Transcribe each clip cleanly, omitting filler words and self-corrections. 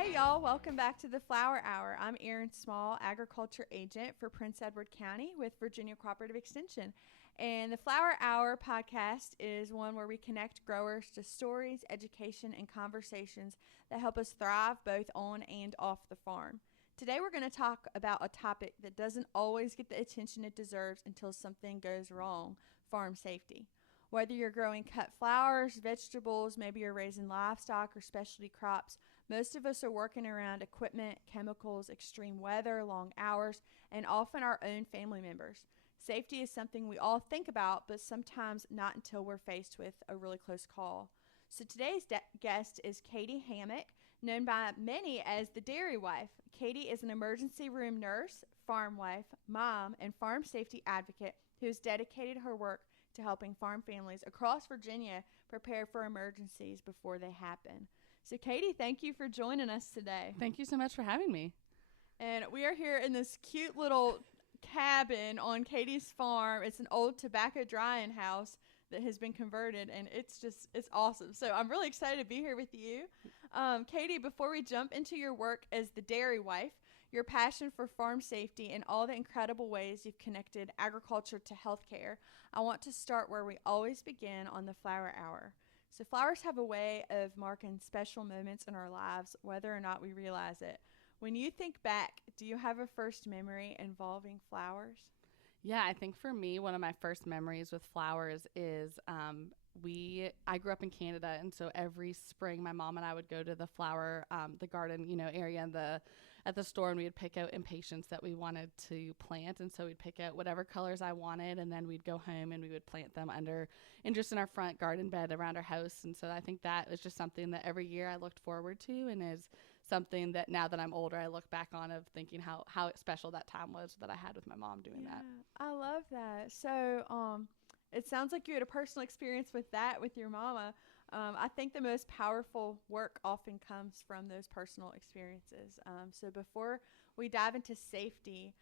Hey y'all, welcome back to the Flower Hour. I'm Erin Small, Agriculture Agent for Prince Edward County with Virginia Cooperative Extension. And the Flower Hour podcast is one where we connect growers to stories, education, and conversations that help us thrive both on and off the farm. Today we're going to talk about a topic that doesn't always get the attention it deserves until something goes wrong: farm safety. Whether you're growing cut flowers, vegetables, maybe you're raising livestock or specialty crops, most of us are working around equipment, chemicals, extreme weather, long hours, and often our own family members. Safety is something we all think about, but sometimes not until we're faced with a really close call. So today's guest is Katie Hammock, known by many as the Dairy Wife. Katie is an emergency room nurse, farm wife, mom, and farm safety advocate who has dedicated her work to helping farm families across Virginia prepare for emergencies before they happen. So, Katie, thank you for joining us today. Thank you so much for having me. And we are here in this cute little cabin on Katie's farm. It's an old tobacco drying house that has been converted, and it's awesome. So I'm really excited to be here with you. Katie, before we jump into your work as the Dairy Wife, your passion for farm safety, and all the incredible ways you've connected agriculture to healthcare, I want to start where we always begin on the Flower Hour. So flowers have a way of marking special moments in our lives, whether or not we realize it. When you think back, do you have a first memory involving flowers? Yeah, I think for me, one of my first memories with flowers is I grew up in Canada, and so every spring my mom and I would go to the flower, the garden, area at the store, and we would pick out impatiens that we wanted to plant. And so we'd pick out whatever colors I wanted, and then we'd go home and we would plant them just in our front garden bed around our house. And so I think that was just something that every year I looked forward to, and is something that now that I'm older, I look back on of thinking how special that time was that I had with my mom doing that. I love that. So, it sounds like you had a personal experience with that with your mama. I think the most powerful work often comes from those personal experiences. So before we dive into safety,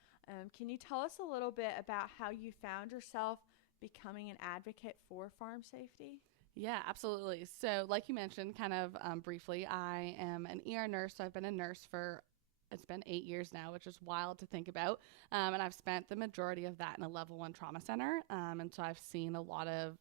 can you tell us a little bit about how you found yourself becoming an advocate for farm safety? Yeah, absolutely. So like you mentioned kind of briefly, I am an ER nurse. So I've been a nurse it's been 8 years now, which is wild to think about. And I've spent the majority of that in a level 1 trauma center. And so I've seen a lot of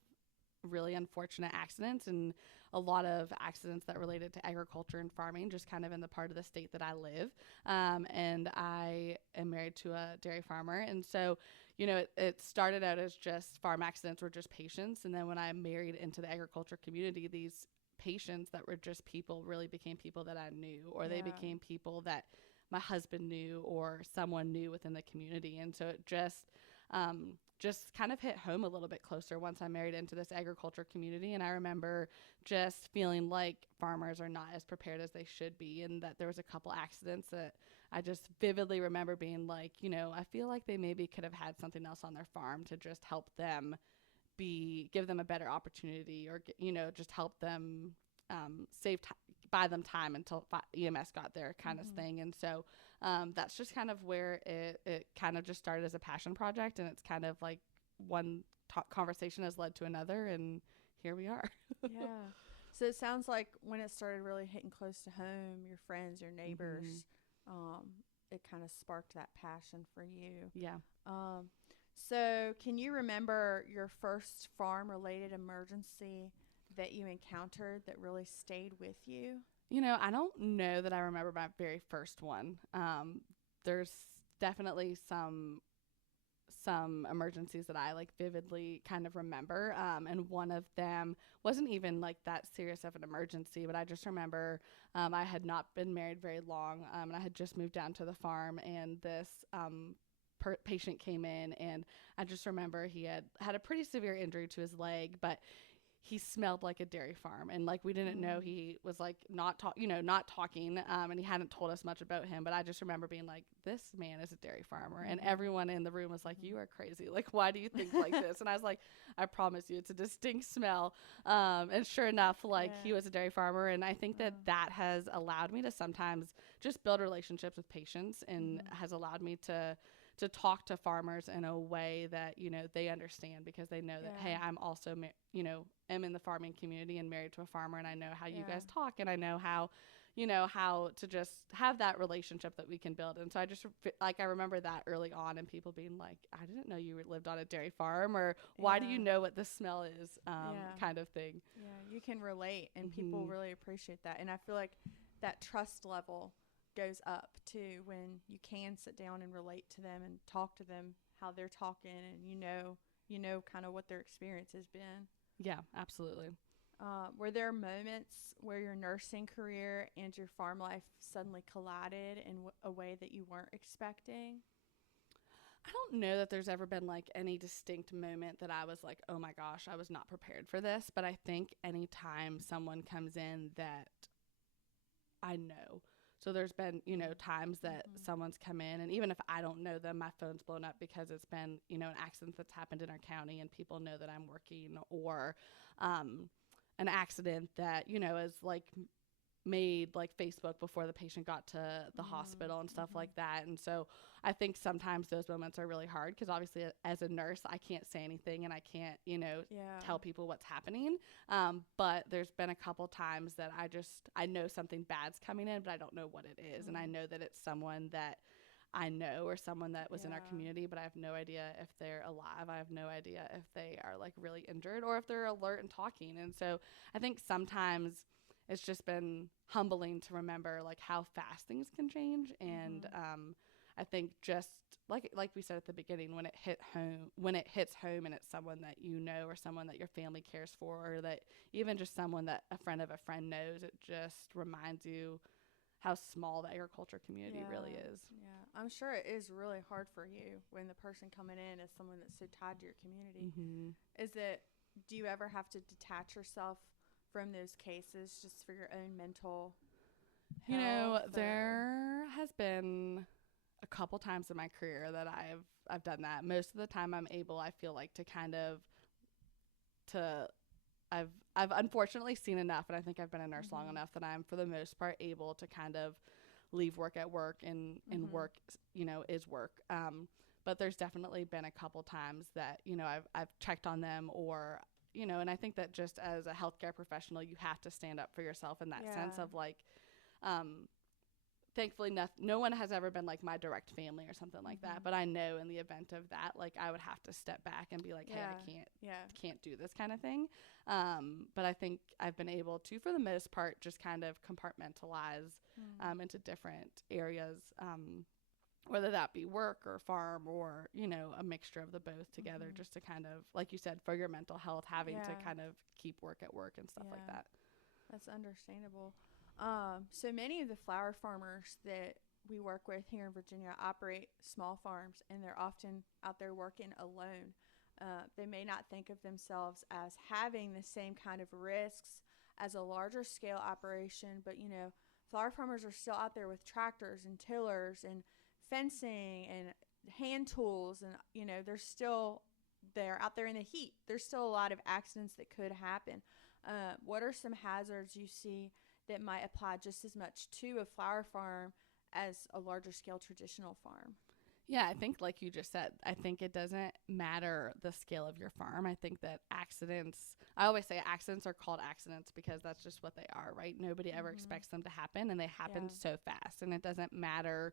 really unfortunate accidents and a lot of accidents that related to agriculture and farming, just kind of in the part of the state that I live. And I am married to a dairy farmer. And so, it started out as just farm accidents were just patients. And then when I married into the agriculture community, these patients that were just people really became people that I knew, or they became people that my husband knew or someone knew within the community. And so it just kind of hit home a little bit closer once I married into this agriculture community. And I remember just feeling like farmers are not as prepared as they should be, and that there was a couple accidents that I just vividly remember being like, I feel like they maybe could have had something else on their farm to just help them give them a better opportunity, or, just help them buy them time until EMS got there kind of thing. And so that's just kind of where it kind of just started as a passion project, and it's kind of like one conversation has led to another, and here we are. Yeah. So it sounds like when it started really hitting close to home, your friends, your neighbors, it kind of sparked that passion for you. Yeah. So can you remember your first farm-related emergency that you encountered that really stayed with you? I don't know that I remember my very first one. There's definitely some emergencies that I vividly kind of remember. And one of them wasn't even that serious of an emergency, but I just remember I had not been married very long, and I had just moved down to the farm, and this patient came in, and I just remember he had a pretty severe injury to his leg, but he smelled like a dairy farm, and we didn't know he was not talking, and he hadn't told us much about him. But I just remember being like, this man is a dairy farmer, and everyone in the room was like, you are crazy. Why do you think like this? And I was like, I promise you, it's a distinct smell. And sure enough, he was a dairy farmer, and I think that has allowed me to sometimes just build relationships with patients, and has allowed me to talk to farmers in a way that, they understand, because they know that, hey, I'm also, am in the farming community and married to a farmer, and I know how you guys talk, and I know how how to just have that relationship that we can build. And so I remember that early on, and people being like, I didn't know you lived on a dairy farm, or why do you know what this smell is, kind of thing. Yeah, you can relate, and people really appreciate that. And I feel like that trust level goes up too when you can sit down and relate to them and talk to them how they're talking, and you know kind of what their experience has been. Yeah, absolutely. Were there moments where your nursing career and your farm life suddenly collided in a way that you weren't expecting? I don't know that there's ever been like any distinct moment that I was like, oh my gosh, I was not prepared for this. But I think anytime someone comes in that I know. So there's been, times that someone's come in, and even if I don't know them, my phone's blown up because it's been, an accident that's happened in our county and people know that I'm working, or an accident that, is like made like Facebook before the patient got to the hospital and stuff like that. And so I think sometimes those moments are really hard because obviously as a nurse, I can't say anything and I can't, tell people what's happening. But there's been a couple times that I know something bad's coming in, but I don't know what it is. And I know that it's someone that I know or someone that was in our community, but I have no idea if they're alive. I have no idea if they are like really injured or if they're alert and talking. And so I think sometimes it's just been humbling to remember like how fast things can change. And I think just like we said at the beginning, when it hits home and it's someone that you know or someone that your family cares for, or that even just someone that a friend of a friend knows, it just reminds you how small the agriculture community really is. Yeah, I'm sure it is really hard for you when the person coming in is someone that's so tied to your community. Do you ever have to detach yourself from those cases just for your own mental health? There has been a couple times in my career that I've done that. Most of the time I'm able, I feel like, to kind of I've unfortunately seen enough, and I think I've been a nurse long enough that I'm for the most part able to kind of leave work at work, and work is work. But there's definitely been a couple times that I've checked on them, or and I think that just as a healthcare professional, you have to stand up for yourself in that sense of like, thankfully no one has ever been like my direct family or something like that. But I know in the event of that, like I would have to step back and be like, hey, I can't do this kind of thing. But I think I've been able to, for the most part, just kind of compartmentalize into different areas, whether that be work or farm or, a mixture of the both together, just to kind of, like you said, for your mental health, having to kind of keep work at work and stuff like that. That's understandable. So many of the flower farmers that we work with here in Virginia operate small farms, and they're often out there working alone. They may not think of themselves as having the same kind of risks as a larger scale operation, but flower farmers are still out there with tractors and tillers and fencing and hand tools, and they're out there in the heat. There's still a lot of accidents that could happen. What are some hazards you see that might apply just as much to a flower farm as a larger scale traditional farm? Yeah, I think like you just said, I think it doesn't matter the scale of your farm. I think that I always say accidents are called accidents because that's just what they are, right? Nobody ever expects them to happen, and they happen so fast. And it doesn't matter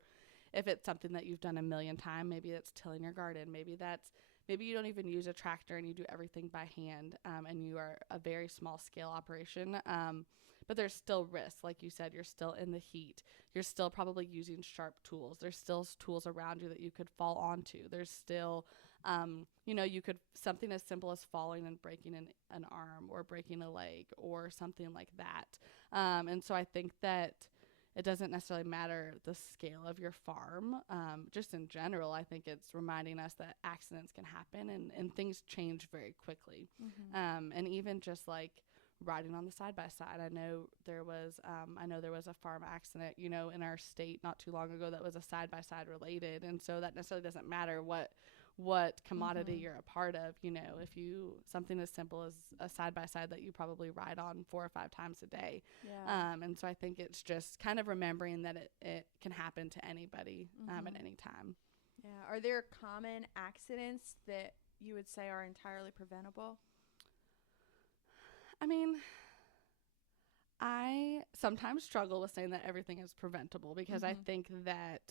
if it's something that you've done a million times. Maybe it's tilling your garden. Maybe you don't even use a tractor and you do everything by hand, and you are a very small scale operation. But there's still risk. Like you said, you're still in the heat. You're still probably using sharp tools. There's still tools around you that you could fall onto. There's still, something as simple as falling and breaking an arm or breaking a leg or something like that. And so I think that it doesn't necessarily matter the scale of your farm. Just in general, I think it's reminding us that accidents can happen and things change very quickly. And even just like riding on the side-by-side. I know there was a farm accident, in our state not too long ago that was a side-by-side related. And so that necessarily doesn't matter what commodity you're a part of. If something as simple as a side-by-side that you probably ride on 4 or 5 times a day. And so I think it's just kind of remembering that it can happen to anybody at any time. Yeah. Are there common accidents that you would say are entirely preventable? I mean, I sometimes struggle with saying that everything is preventable because I think that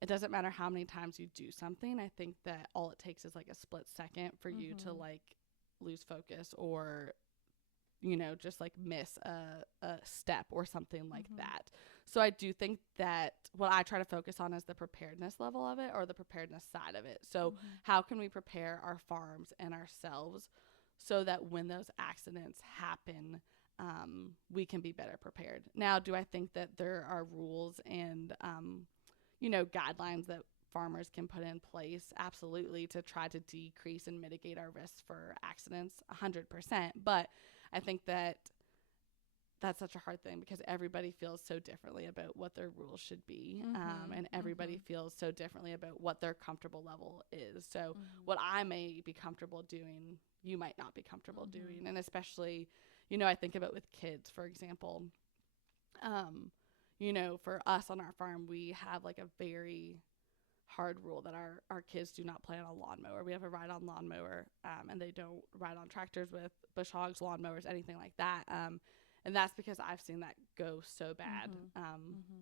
it doesn't matter how many times you do something. I think that all it takes is like a split second for you to like lose focus or, you know, just like miss a step or something like that. So I do think that what I try to focus on is the preparedness level of it, or the preparedness side of it. So how can we prepare our farms and ourselves so that when those accidents happen, we can be better prepared? Now, do I think that there are rules and, you know, guidelines that farmers can put in place? Absolutely, to try to decrease and mitigate our risks for accidents, 100%. But I think that that's such a hard thing because everybody feels so differently about what their rules should be. And everybody feels so differently about what their comfortable level is. So what I may be comfortable doing, you might not be comfortable doing. And especially, you know, I think about with kids, for example, you know, for us on our farm, we have like a very hard rule that our kids do not play on a lawnmower. We have a ride-on lawnmower, and they don't ride on tractors with bush hogs, lawnmowers, anything like that. And that's because I've seen that go so bad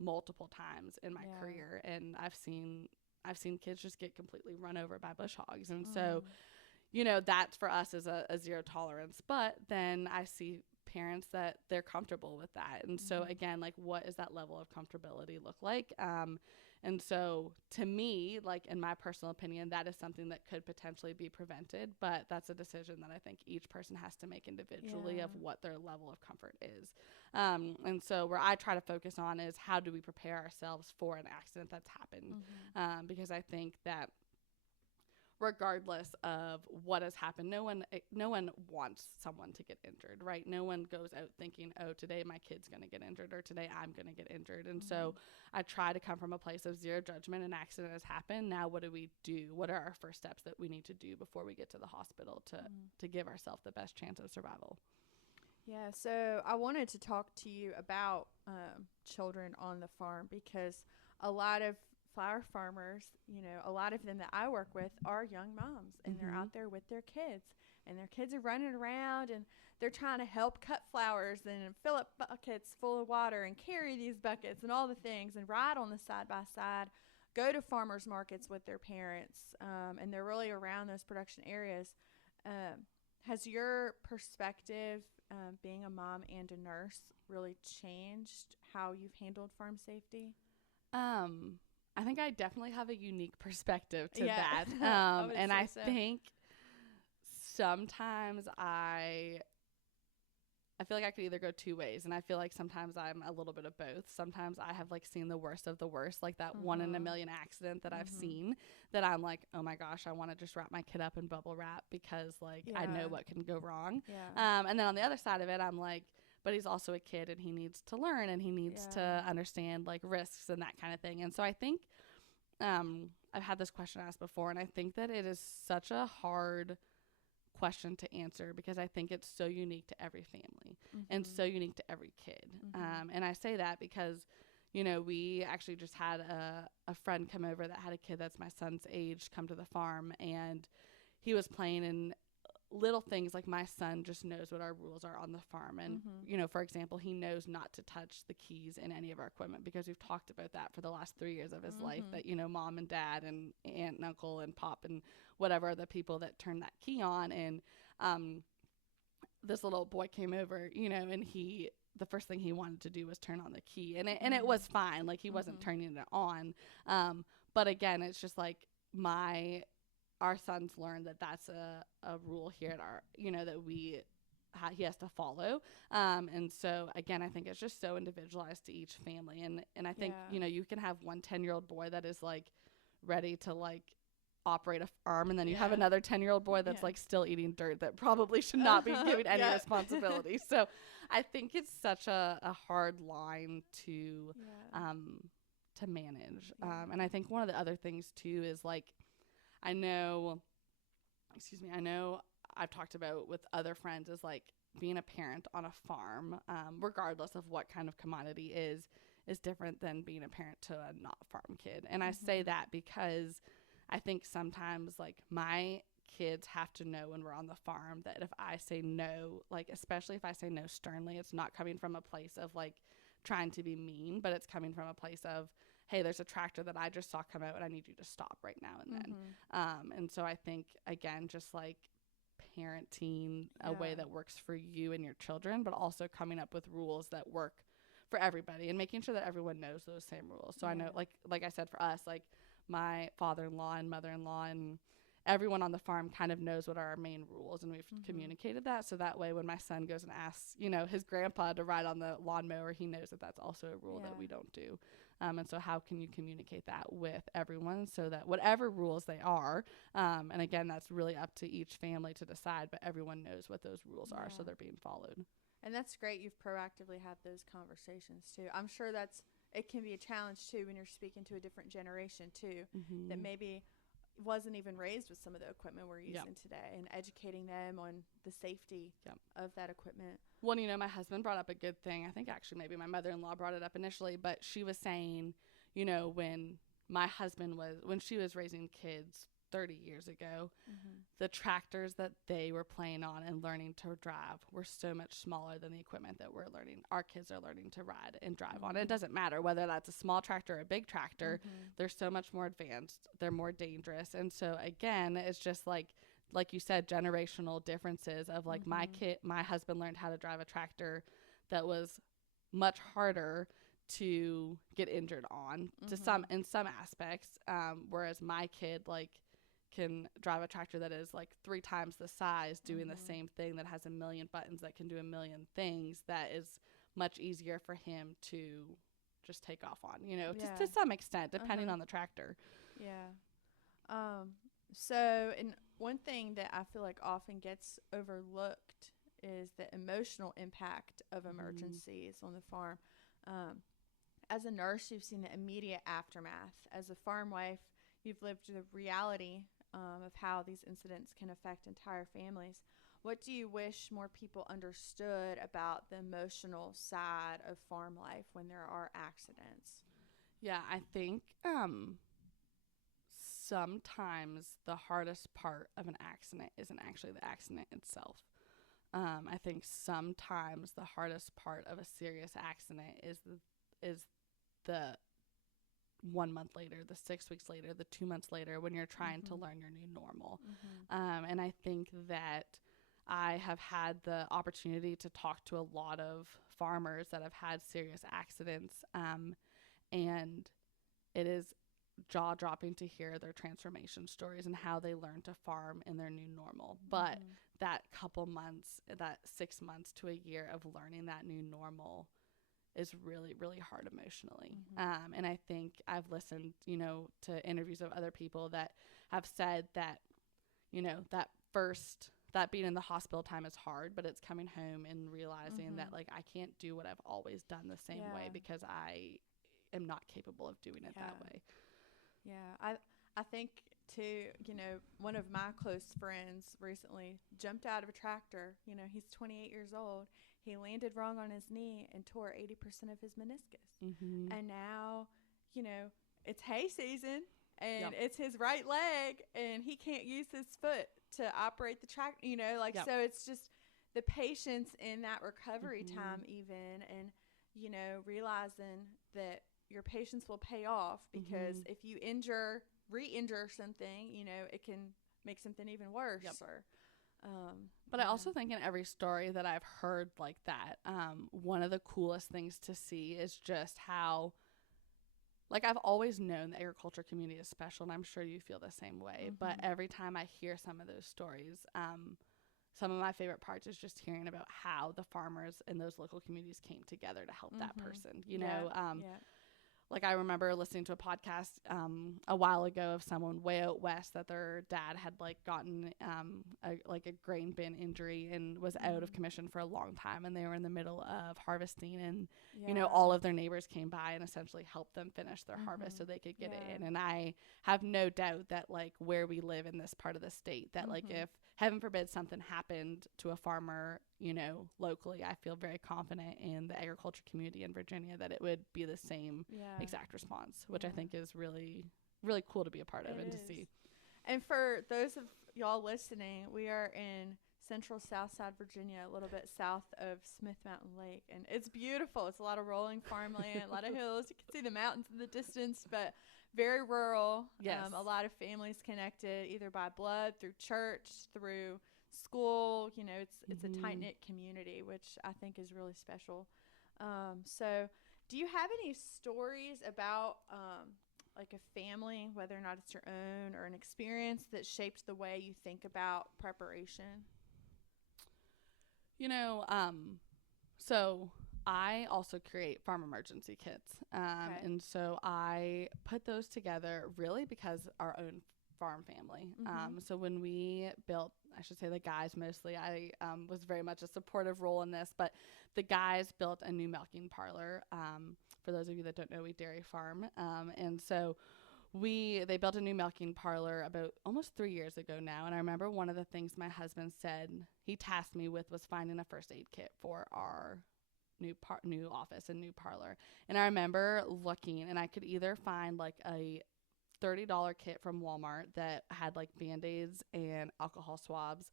multiple times in my career, and I've seen kids just get completely run over by bush hogs. And so, you know, that for us is a zero tolerance. But then I see parents that they're comfortable with that. And so again, like, what is that level of comfortability look like? And so to me, like, in my personal opinion, that is something that could potentially be prevented, but that's a decision that I think each person has to make individually of what their level of comfort is. And so where I try to focus on is how do we prepare ourselves for an accident that's happened? Because I think that regardless of what has happened, no one wants someone to get injured, right? No one goes out thinking, oh, today my kid's going to get injured, or today I'm going to get injured. And so I try to come from a place of zero judgment. An accident has happened. Now what do we do? What are our first steps that we need to do before we get to the hospital to give ourselves the best chance of survival? Yeah, so I wanted to talk to you about children on the farm, because a lot of flower farmers, you know, a lot of them that I work with are young moms, and they're out there with their kids, and their kids are running around, and they're trying to help cut flowers and fill up buckets full of water and carry these buckets and all the things and ride on the side by side, go to farmers markets with their parents, and they're really around those production areas. Has your perspective, being a mom and a nurse, really changed how you've handled farm safety? I think I definitely have a unique perspective to that. And I think sometimes I feel like I could either go two ways, and I feel like sometimes I'm a little bit of both. Sometimes I have like seen the worst of the worst, like that 1 in a million accident that I've seen, that I'm like, oh my gosh, I want to just wrap my kid up in bubble wrap because like I know what can go wrong. And then on the other side of it, I'm like, but he's also a kid and he needs to learn and he needs to understand like risks and that kind of thing. And so I think I've had this question asked before, and I think that it is such a hard question to answer because I think it's so unique to every family and so unique to every kid. And I say that because, you know, we actually just had a friend come over that had a kid that's my son's age come to the farm, and he was playing in little things like my son just knows what our rules are on the farm. And, you know, for example, he knows not to touch the keys in any of our equipment because we've talked about that for the last 3 years of his life, that, you know, mom and dad and aunt and uncle and pop and whatever are the people that turn that key on. And this little boy came over, you know, and the first thing he wanted to do was turn on the key, and it was fine. Like, he wasn't turning it on. But again, it's just like our sons learned that that's a rule here at our, you know, that he has to follow. And so again, I think it's just so individualized to each family. And I think, you know, you can have one 10-year-old boy that is like ready to like operate a farm, and then you have another 10-year-old boy that's like still eating dirt that probably should not be given any responsibility. So I think it's such a hard line to manage. And I think one of the other things too is like, I know I've talked about with other friends is like being a parent on a farm, regardless of what kind of commodity is different than being a parent to a not farm kid. And I say that because I think sometimes like my kids have to know when we're on the farm that if I say no, like especially if I say no sternly, it's not coming from a place of like trying to be mean, but it's coming from a place of, hey, there's a tractor that I just saw come out and I need you to stop right now and then. And so I think, again, just like parenting a way that works for you and your children, but also coming up with rules that work for everybody and making sure that everyone knows those same rules. So I know, like I said, for us, like my father-in-law and mother-in-law and everyone on the farm kind of knows what are our main rules, and we've communicated that. So that way when my son goes and asks, you know, his grandpa to ride on the lawnmower, he knows that that's also a rule that we don't do. And so how can you communicate that with everyone so that whatever rules they are, and again, that's really up to each family to decide, but everyone knows what those rules are, so they're being followed. And that's great. You've proactively had those conversations too. I'm sure it can be a challenge too when you're speaking to a different generation too, that maybe wasn't even raised with some of the equipment we're using today, and educating them on the safety of that equipment. Well, you know, my husband brought up a good thing. I think actually maybe my mother-in-law brought it up initially, but she was saying, you know, when she was raising kids 30 years ago, the tractors that they were playing on and learning to drive were so much smaller than the equipment that our kids are learning to ride and drive on. It doesn't matter whether that's a small tractor or a big tractor. They're so much more advanced. They're more dangerous. And so again, it's just like you said, generational differences of like my husband learned how to drive a tractor that was much harder to get injured on in some aspects, whereas my kid can drive a tractor that is like 3 times the size, doing the same thing, that has a million buttons, that can do a million things, that is much easier for him to just take off on, you know, to some extent, depending on the tractor. So, and one thing that I feel like often gets overlooked is the emotional impact of emergencies on the farm. As a nurse, you've seen the immediate aftermath. As a farm wife, you've lived the reality of how these incidents can affect entire families. What do you wish more people understood about the emotional side of farm life when there are accidents? Yeah, I think sometimes the hardest part of an accident isn't actually the accident itself. I think sometimes the hardest part of a serious accident is the 1 month later, the 6 weeks later, the 2 months later, when you're trying to learn your new normal. And I think that I have had the opportunity to talk to a lot of farmers that have had serious accidents, and it is jaw-dropping to hear their transformation stories and how they learn to farm in their new normal. But that couple months, that 6 months to a year of learning that new normal is really, really hard emotionally. And I think I've listened, you know, to interviews of other people that have said that, you know, that being in the hospital time is hard, but it's coming home and realizing that like I can't do what I've always done the same way because I am not capable of doing it that way. I think too, you know, one of my close friends recently jumped out of a tractor. You know, he's 28 years old. He landed wrong on his knee and tore 80% of his meniscus. And now, you know, it's hay season and it's his right leg and he can't use his foot to operate the tractor, you know, like, so it's just the patience in that recovery time even, and, you know, realizing that your patience will pay off, because if you re-injure something, you know, it can make something even worse. But I also think in every story that I've heard like that, one of the coolest things to see is just how, like, I've always known the agriculture community is special, and I'm sure you feel the same way. But every time I hear some of those stories, some of my favorite parts is just hearing about how the farmers in those local communities came together to help that person, you know. Like, I remember listening to a podcast a while ago of someone way out west that their dad had like gotten a grain bin injury and was out of commission for a long time, and they were in the middle of harvesting, and you know, all of their neighbors came by and essentially helped them finish their harvest so they could get it in. And I have no doubt that like where we live in this part of the state, that like if heaven forbid something happened to a farmer, you know, locally, I feel very confident in the agriculture community in Virginia that it would be the same exact response, which I think is really, really cool to be a part of and to see. And for those of y'all listening, we are in central Southside Virginia, a little bit south of Smith Mountain Lake, and it's beautiful. It's a lot of rolling farmland, a lot of hills. You can see the mountains in the distance, but very rural. Yes. A lot of families connected either by blood, through church, through school. You know, it's a tight-knit community, which I think is really special. So do you have any stories about like a family, whether or not it's your own or an experience that shaped the way you think about preparation? You know, so I also create farm emergency kits. Okay. And so I put those together really because our own farm family. So when we built, I should say the guys mostly, I was very much a supportive role in this, but the guys built a new milking parlor. For those of you that don't know, we dairy farm. And so they built a new milking parlor about almost 3 years ago now. And I remember one of the things my husband said he tasked me with was finding a first aid kit for our new office and new parlor. And I remember looking, and I could either find like a $30 kit from Walmart that had like Band-Aids and alcohol swabs.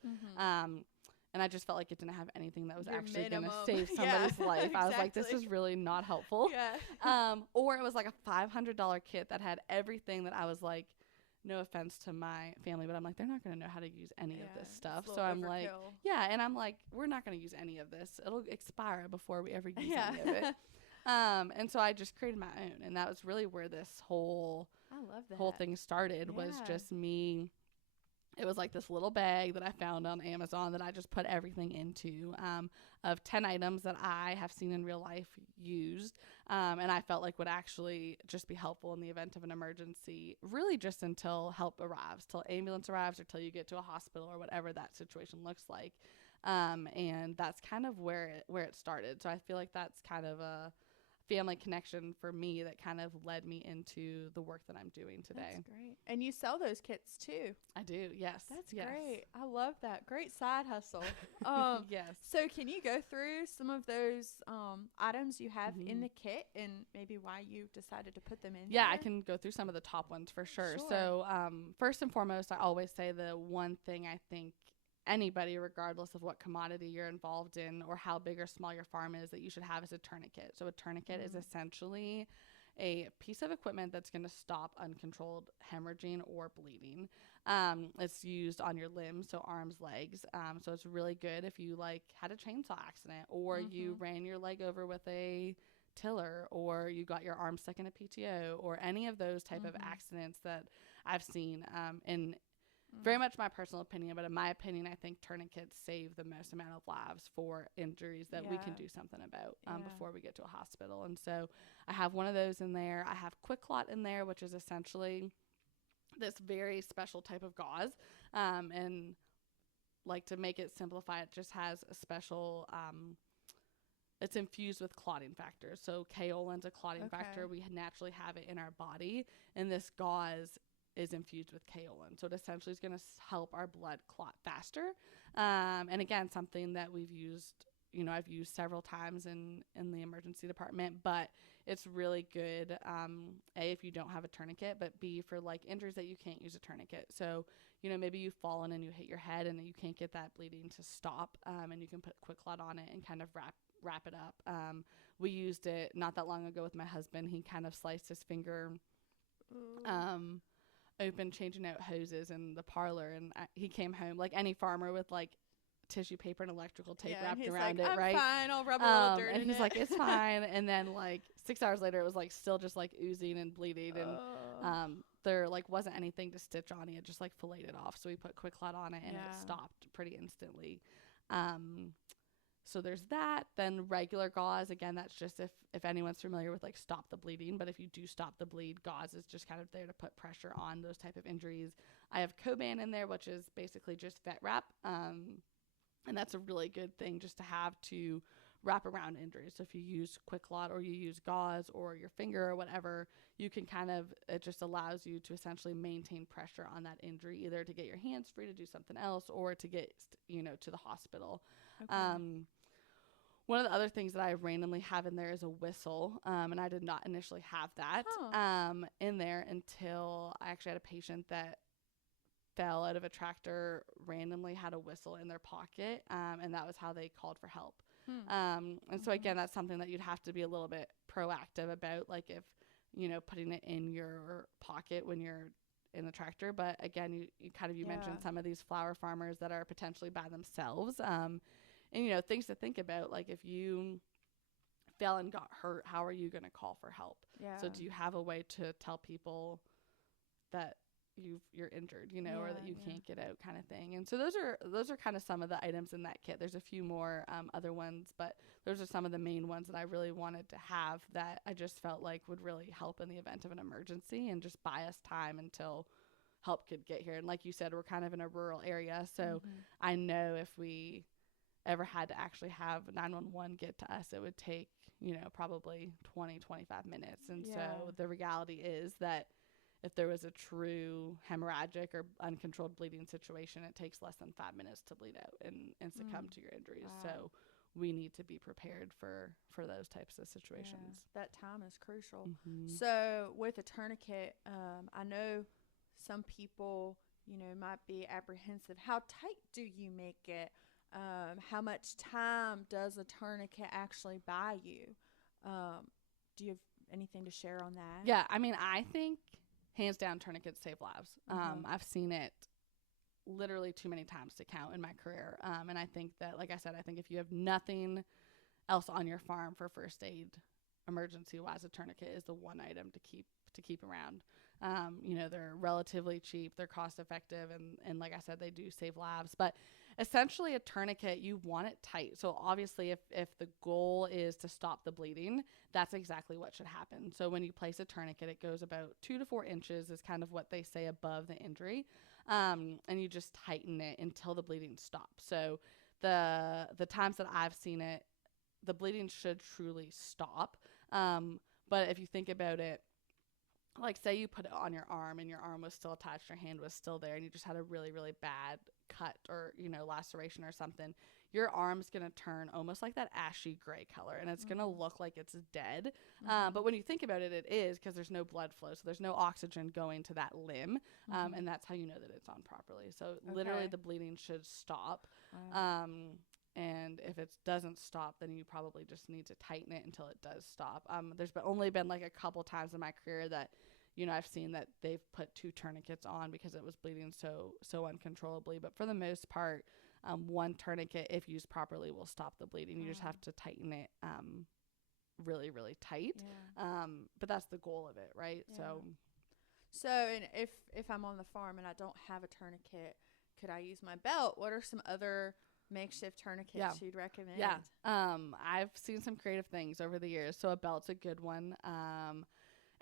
And I just felt like it didn't have anything that was actually going to save somebody's life. I was like, this is really not helpful. Or it was like a $500 kit that had everything that I was like, no offense to my family, but I'm like, they're not going to know how to use any of this stuff. So I'm like, and I'm like, we're not going to use any of this. It'll expire before we ever use any of it. And so I just created my own. And that was really where this whole thing started, was just me. It was like this little bag that I found on Amazon that I just put everything into, of 10 items that I have seen in real life used. And I felt like would actually just be helpful in the event of an emergency, really just until help arrives, till ambulance arrives, or till you get to a hospital or whatever that situation looks like. And that's kind of where it started. So I feel like that's kind of a family connection for me that kind of led me into the work that I'm doing today. That's great. And you sell those kits too? I do, yes. That's great. I love that. Great side hustle. Yes. So can you go through some of those items you have in the kit and maybe why you decided to put them in? Yeah, I can go through some of the top ones for sure. So first and foremost, I always say the one thing I think anybody, regardless of what commodity you're involved in or how big or small your farm is, that you should have is a tourniquet. So a tourniquet is essentially a piece of equipment that's going to stop uncontrolled hemorrhaging or bleeding. It's used on your limbs, so arms, legs. So it's really good if you like had a chainsaw accident, or you ran your leg over with a tiller, or you got your arm stuck in a PTO, or any of those type of accidents that I've seen. And very much my personal opinion, but in my opinion, I think tourniquets save the most amount of lives for injuries that we can do something about before we get to a hospital. And so I have one of those in there. I have Quick Clot in there, which is essentially this very special type of gauze. And like, to make it simplify, it just has a special, it's infused with clotting factors. So kaolin's a clotting factor. We naturally have it in our body, and this gauze is infused with kaolin. So it essentially is going to help our blood clot faster. And again, something that we've used, I've used several times in the emergency department, but it's really good, A, if you don't have a tourniquet, but B, for like injuries that you can't use a tourniquet. So, maybe you've fallen and you hit your head and you can't get that bleeding to stop, and you can put Quick Clot on it and kind of wrap it up. We used it not that long ago with my husband. He kind of sliced his finger, open changing out hoses in the parlor, and he came home like any farmer with like tissue paper and electrical tape wrapped around it, right? I'm fine, I'll rub a little dirt and in he's it. like, it's fine. And then like 6 hours later, it was like still just like oozing and bleeding, and there like wasn't anything to stitch on it, just like filleted off. So we put Quick Clot on it, and it stopped pretty instantly. So there's that. Then regular gauze, again, that's just if anyone's familiar with like Stop the Bleeding, but if you do stop the bleed, gauze is just kind of there to put pressure on those type of injuries. I have Coban in there, which is basically just vet wrap. And that's a really good thing just to have to wrap around injuries. So if you use Quick Clot or you use gauze or your finger or whatever, you can it just allows you to essentially maintain pressure on that injury, either to get your hands free to do something else or to get, to the hospital. One of the other things that I randomly have in there is a whistle, and I did not initially have that in there until I actually had a patient that fell out of a tractor, randomly had a whistle in their pocket, and that was how they called for help. And so again, that's something that you'd have to be a little bit proactive about, like if, putting it in your pocket when you're in the tractor. But again, you mentioned some of these flower farmers that are potentially by themselves. And, things to think about, like if you fell and got hurt, how are you going to call for help? Yeah. So do you have a way to tell people that you're injured, or that you can't get out, kind of thing? And so those are kind of some of the items in that kit. There's a few more other ones, but those are some of the main ones that I really wanted to have that I just felt like would really help in the event of an emergency and just buy us time until help could get here. And like you said, we're kind of in a rural area, so I know if we ever had to actually have 911 get to us, it would take probably 20-25 minutes. And so the reality is that if there was a true hemorrhagic or uncontrolled bleeding situation, it takes less than 5 minutes to bleed out and succumb to your injuries. Wow. So we need to be prepared for those types of situations. That time is crucial. So with a tourniquet, I know some people, might be apprehensive. How tight do you make it? How much time does a tourniquet actually buy you? Do you have anything to share on that? Yeah, I mean, I think hands down tourniquets save lives. I've seen it literally too many times to count in my career. And I think that, like I said, I think if you have nothing else on your farm for first aid emergency wise, a tourniquet is the one item to keep around. They're relatively cheap, they're cost effective, and like I said, they do save lives. But essentially a tourniquet, you want it tight. So obviously if the goal is to stop the bleeding, that's exactly what should happen. So when you place a tourniquet, it goes about 2 to 4 inches is kind of what they say above the injury. And you just tighten it until the bleeding stops. So the times that I've seen it, the bleeding should truly stop. But if you think about it, like say you put it on your arm and your arm was still attached, your hand was still there, and you just had a really, really bad cut or, laceration or something, your arm's going to turn almost like that ashy gray color, and it's going to look like it's dead. But when you think about it, it is, because there's no blood flow. So there's no oxygen going to that limb. And that's how you know that it's on properly. So literally the bleeding should stop. And if it doesn't stop, then you probably just need to tighten it until it does stop. There's only been like a couple times in my career that, I've seen that they've put 2 tourniquets on because it was bleeding so uncontrollably. But for the most part, one tourniquet, if used properly, will stop the bleeding. You just have to tighten it really, really tight. But that's the goal of it, right? So and if I'm on the farm and I don't have a tourniquet, could I use my belt? What are some other makeshift tourniquets you'd recommend? I've seen some creative things over the years. So a belt's a good one.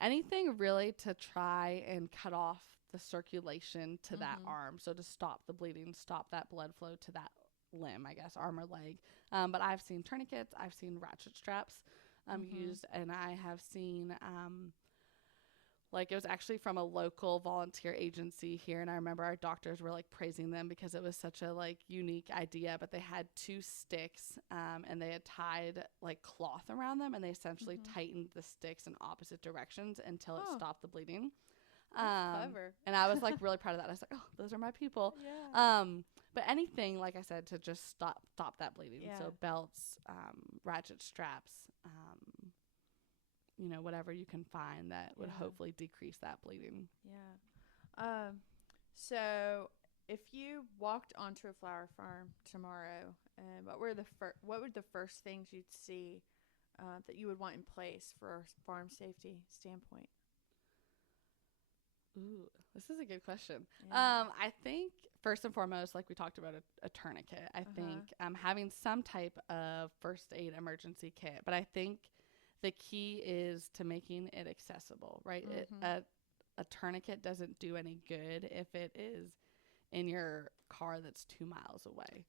Anything really to try and cut off the circulation to that arm. So to stop the bleeding, stop that blood flow to that limb, I guess, arm or leg. But I've seen tourniquets, I've seen ratchet straps used, and I have seen like it was actually from a local volunteer agency here, and I remember our doctors were like praising them because it was such a like unique idea. But they had 2 sticks and they had tied like cloth around them, and they essentially tightened the sticks in opposite directions until it stopped the bleeding. Clever. And I was like really proud of that. I was like, oh, those are my people. But anything, like I said, to just stop that bleeding. So belts, ratchet straps, whatever you can find that would hopefully decrease that bleeding. So if you walked onto a flower farm tomorrow, what would the first things you'd see that you would want in place for a farm safety standpoint? Ooh, this is a good question. I think first and foremost, like we talked about, a tourniquet. I think having some type of first aid emergency kit, but I think the key is to making it accessible, right? A tourniquet doesn't do any good if it is in your car that's 2 miles away.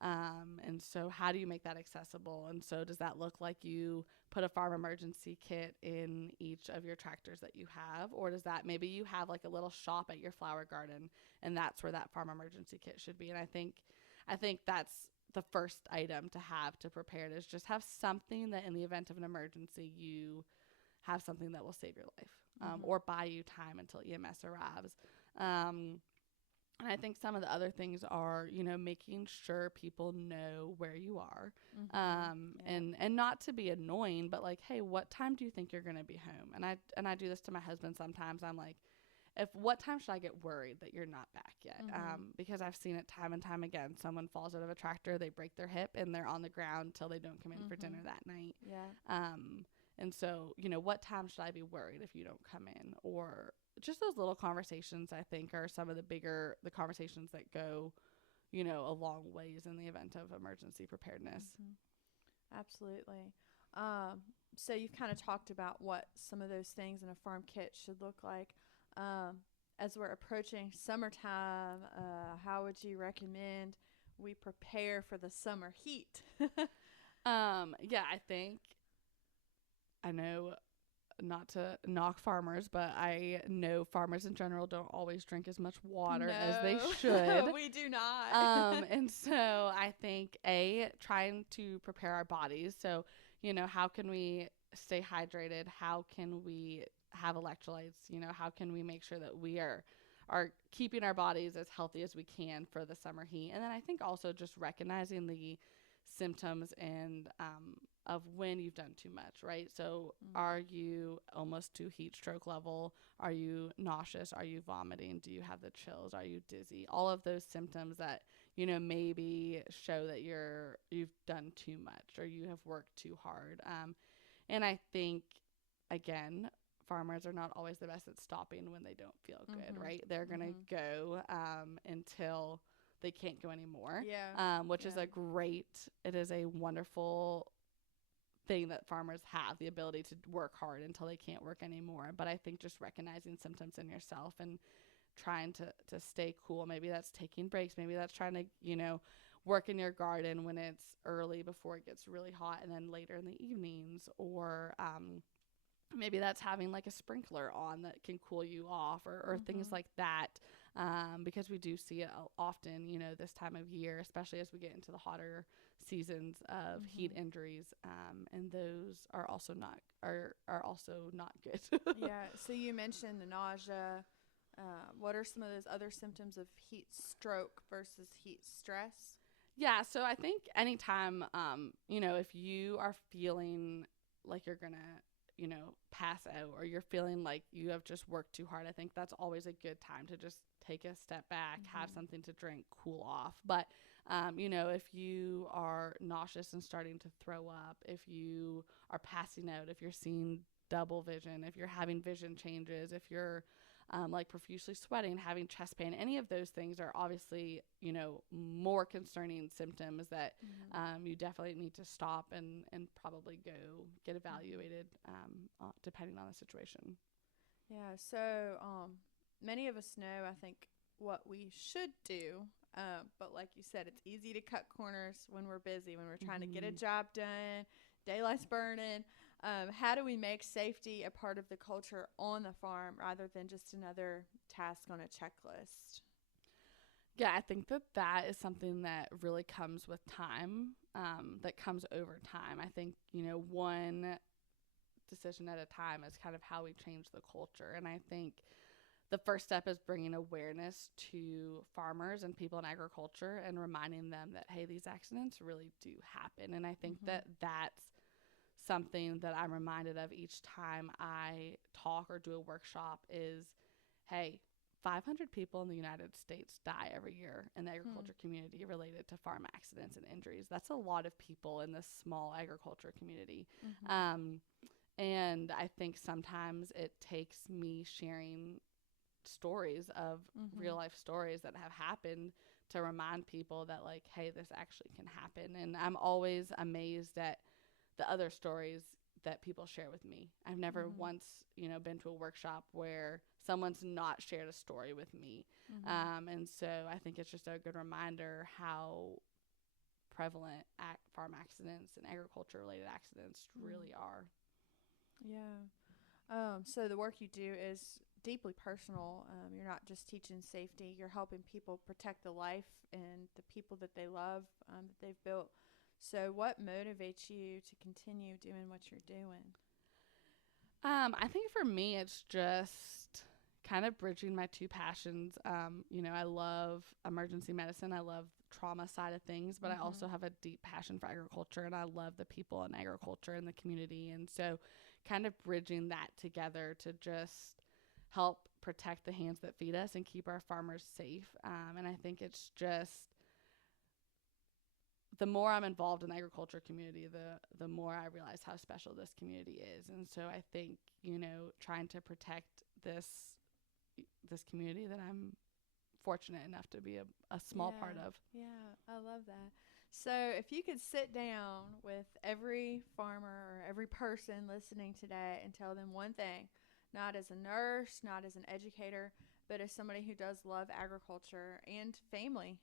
And so how do you make that accessible? And so does that look like you put a farm emergency kit in each of your tractors that you have? Or does that maybe you have like a little shop at your flower garden, and that's where that farm emergency kit should be? And I think that's the first item to have to prepare, is just have something that in the event of an emergency, you have something that will save your life or buy you time until EMS arrives. And I think some of the other things are, making sure people know where you are. And not to be annoying, but like, hey, what time do you think you're going to be home? And I do this to my husband sometimes. I'm like, what time should I get worried that you're not back yet? Because I've seen it time and time again. Someone falls out of a tractor, they break their hip, and they're on the ground till they don't come in for dinner that night. And so, what time should I be worried if you don't come in? Or just those little conversations, I think, are some of the conversations that go, a long ways in the event of emergency preparedness. Absolutely. So you've kind of talked about what some of those things in a farm kit should look like. As we're approaching summertime, how would you recommend we prepare for the summer heat? I know, not to knock farmers, but I know farmers in general don't always drink as much water as they should. We do not. And so I think trying to prepare our bodies. So, how can we stay hydrated? How can we have electrolytes? How can we make sure that we are keeping our bodies as healthy as we can for the summer heat? And then I think also just recognizing the symptoms and of when you've done too much, right? So are you almost to heat stroke level? Are you nauseous? Are you vomiting? Do you have the chills? Are you dizzy? All of those symptoms that, maybe show that you've done too much or you have worked too hard. And I think, again, farmers are not always the best at stopping when they don't feel good, right? They're going to go until they can't go anymore, which is it is a wonderful thing that farmers have, the ability to work hard until they can't work anymore. But I think just recognizing symptoms in yourself and trying to stay cool. Maybe that's taking breaks. Maybe that's trying to, work in your garden when it's early before it gets really hot and then later in the evenings. Or maybe that's having like a sprinkler on that can cool you off or things like that. Because we do see it often, this time of year, especially as we get into the hotter seasons of heat injuries. And those are also not good. So you mentioned the nausea. What are some of those other symptoms of heat stroke versus heat stress? Yeah, so I think anytime, if you are feeling like you're going to, pass out or you're feeling like you have just worked too hard, I think that's always a good time to just take a step back, have something to drink, cool off. But, if you are nauseous and starting to throw up, if you are passing out, if you're seeing double vision, if you're having vision changes, if you're like profusely sweating, having chest pain, any of those things are obviously, more concerning symptoms that you definitely need to stop and probably go get evaluated depending on the situation. Yeah, so many of us know, I think, what we should do, but like you said, it's easy to cut corners when we're busy, when we're trying to get a job done, daylight's burning. How do we make safety a part of the culture on the farm rather than just another task on a checklist? Yeah, I think that is something that really comes with time, that comes over time. I think, one decision at a time is kind of how we change the culture. And I think the first step is bringing awareness to farmers and people in agriculture and reminding them that, hey, these accidents really do happen. And I think that that's something that I'm reminded of each time I talk or do a workshop is, hey, 500 people in the United States die every year in the agriculture community related to farm accidents and injuries. That's a lot of people in this small agriculture community. And I think sometimes it takes me sharing stories of real life stories that have happened to remind people that, like, hey, this actually can happen. And I'm always amazed at the other stories that people share with me. I've never once, been to a workshop where someone's not shared a story with me. And so I think it's just a good reminder how prevalent farm accidents and agriculture related accidents really are. Yeah. So the work you do is deeply personal. You're not just teaching safety, you're helping people protect the life and the people that they love, that they've built. So what motivates you to continue doing what you're doing? I think for me, it's just kind of bridging my two passions. I love emergency medicine. I love trauma side of things, but I also have a deep passion for agriculture, and I love the people in agriculture and the community. And so kind of bridging that together to just help protect the hands that feed us and keep our farmers safe. And I think it's just, the more I'm involved in the agriculture community, the more I realize how special this community is. And so I think, trying to protect this community that I'm fortunate enough to be a small part of. Yeah, I love that. So if you could sit down with every farmer or every person listening today and tell them one thing, not as a nurse, not as an educator, but as somebody who does love agriculture and family,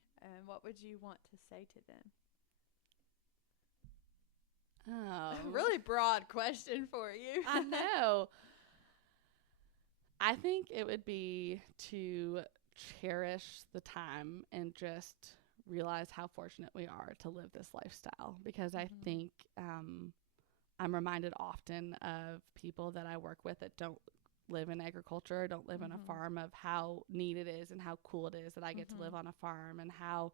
what would you want to say to them? Oh, really broad question for you. I know. I think it would be to cherish the time and just realize how fortunate we are to live this lifestyle, because I think I'm reminded often of people that I work with that don't live in agriculture, don't live on a farm, of how neat it is and how cool it is that I get to live on a farm, and how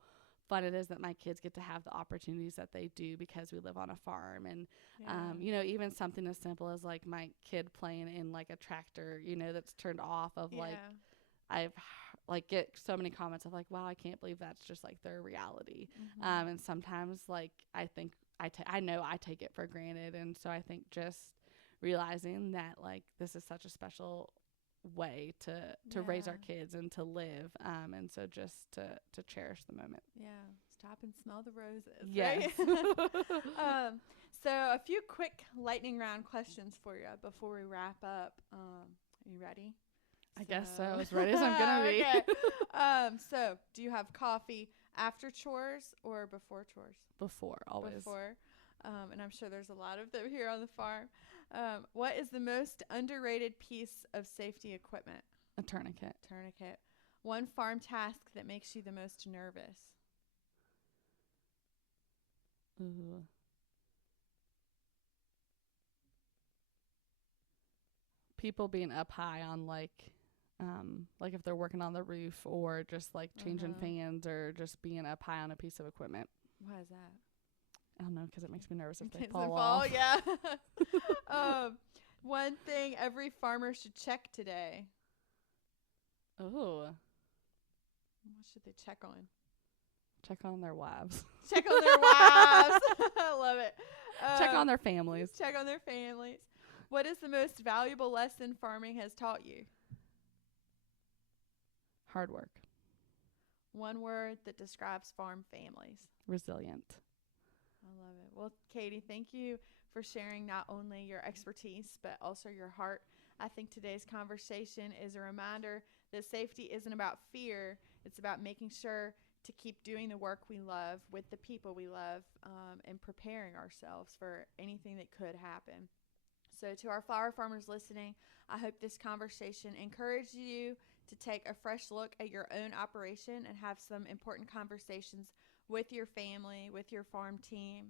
fun it is that my kids get to have the opportunities that they do because we live on a farm. And even something as simple as like my kid playing in like a tractor, that's turned off, of like, I've like get so many comments of like, wow, I can't believe that's just like their reality. And sometimes like I think I know I take it for granted. And so I think just realizing that like this is such a special way to raise our kids and to live, and so just to cherish the moment. Stop and smell the roses. Yes. Right? So a few quick lightning round questions for you before we wrap up. Are you ready? I guess so. As ready as I'm gonna be. Okay. So do you have coffee after chores or before chores? Before, always. Before. And I'm sure there's a lot of them here on the farm. What is the most underrated piece of safety equipment? A tourniquet. Tourniquet. One farm task that makes you the most nervous? Ooh. People being up high on like if they're working on the roof, or just like changing fans, or just being up high on a piece of equipment. Why is that? I don't know, because it makes me nervous if they fall off. Yeah. One thing every farmer should check today. Oh. What should they check on? Check on their wives. Check on their wives. I love it. Check on their families. Check on their families. What is the most valuable lesson farming has taught you? Hard work. One word that describes farm families. Resilient. I love it. Well, Katie, thank you for sharing not only your expertise, but also your heart. I think today's conversation is a reminder that safety isn't about fear. It's about making sure to keep doing the work we love with the people we love, and preparing ourselves for anything that could happen. So to our flower farmers listening, I hope this conversation encouraged you to take a fresh look at your own operation and have some important conversations with your family, with your farm team.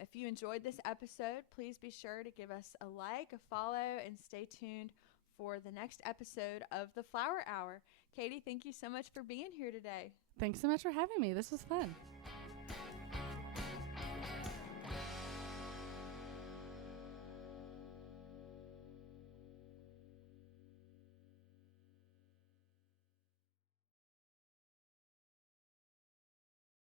If you enjoyed this episode, please be sure to give us a like, a follow, and stay tuned for the next episode of the Flower Hour. Katie, thank you so much for being here today. Thanks so much for having me. This was fun.